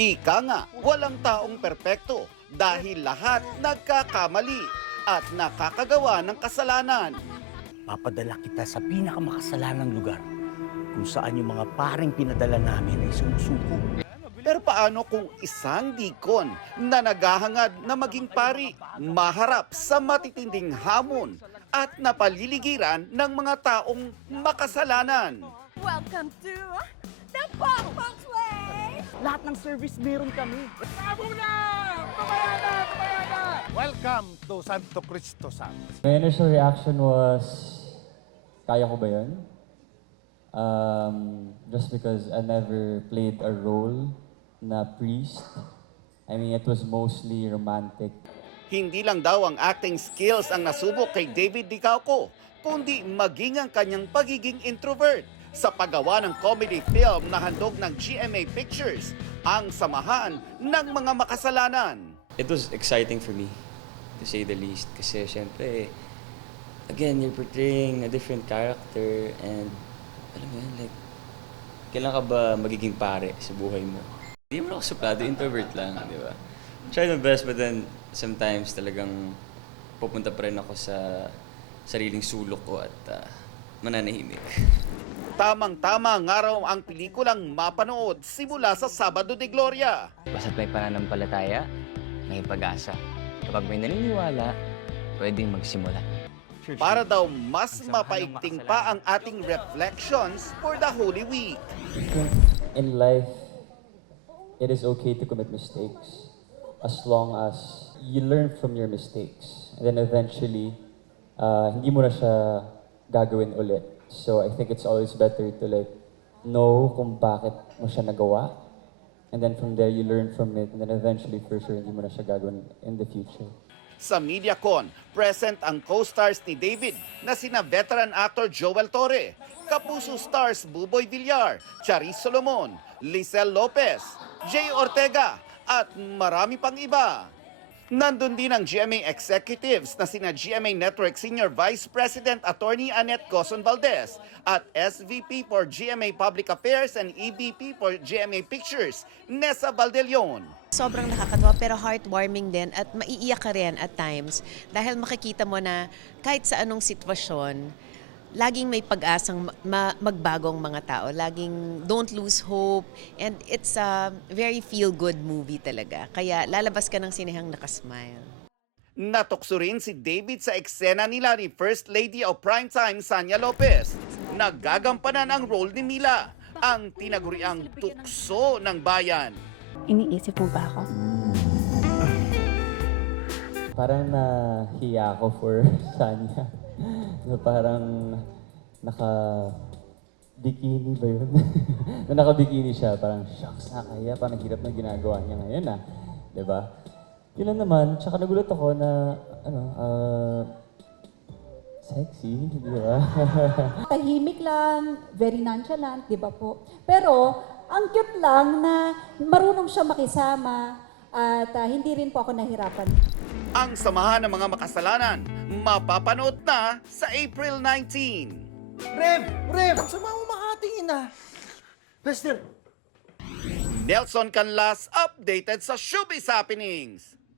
Ika nga, walang taong perpekto dahil lahat nagkakamali at nakakagawa ng kasalanan. Papadala kita sa pinakamakasalanang lugar kung saan yung mga paring pinadala namin ay sumusuko. Pero paano kung isang dikon na naghahangad na maging pari, maharap sa matitinding hamon at napaliligiran ng mga taong makasalanan? Welcome to the Pongpong's Way! Lahat ng service meron kami. Welcome to Santo Cristo San. My initial reaction was, kaya ko ba yun? Just because I never played a role na priest. I mean, it was mostly romantic. Hindi lang daw ang acting skills ang nasubok kay David Dicauco, kundi maging ang kanyang pagiging introvert sa paggawa ng comedy film na handog ng GMA Pictures, ang Samahan ng Mga Makasalanan. It was exciting for me, to say the least. Kasi syempre, again, you're portraying a different character and, alam mo yun, like, kailan ka ba magiging pare sa buhay mo? Hindi mo ako suplado, introvert lang, di ba? Try my best, but then sometimes talagang pupunta pa rin ako sa sariling sulok ko at mananahimik. Tamang-tama nga raw ang pelikulang mapanood simula sa Sabado de Gloria. Basta't may pananampalataya, may pag-asa. Kapag may naniniwala, pwedeng magsimula. Para daw mas mapaigting pa ang ating reflections for the Holy Week. In life, it is okay to commit mistakes as long as you learn from your mistakes. And then eventually, hindi mo na siya gagawin ulit. So I think it's always better to know kung bakit mo siya nagawa. And then from there, you learn from it. And then eventually, for sure, hindi mo na siya gagawin in the future. Sa MediaCon, present ang co-stars ni David na sina veteran actor Joel Torre, Kapuso stars Buboy Villar, Charis Solomon, Lizelle Lopez, Jay Ortega at marami pang iba. Nandun din ang GMA executives na sina GMA Network Senior Vice President Attorney Annette Coson Valdez at SVP for GMA Public Affairs and EVP for GMA Pictures, Nessa Valdelion. Sobrang nakakatawa pero heartwarming din at maiiyak ka rin at times dahil makikita mo na kahit sa anong sitwasyon, laging may pag-asang magbagong mga tao. Laging don't lose hope. And it's a very feel-good movie talaga. Kaya lalabas ka ng sinehang nakasmile. Natukso rin si David sa eksena nila ni First Lady of Primetime Sanya Lopez. Naggagampanan ang role ni Mila, ang tinaguriang tukso ng bayan. Iniisip mo ba ako? Parang nahiya ako for Sanya. Na parang naka-bikini ba yun? Na naka-bikini siya, parang shucks, nakakaya, parang hirap na ginagawa niya ngayon diba? Yun lang naman, tsaka nagulat ako na, sexy, di ba? Tahimik lang, very nonchalant, di ba po? Pero, ang cute lang na marunong siya makisama at hindi rin po ako nahirapan. Ang Samahan ng Mga Makasalanan, mapapanood na sa April 19. Rem! Ang sama mo makatingin na. Bester! Nelson Canlas updated sa Showbiz Happenings.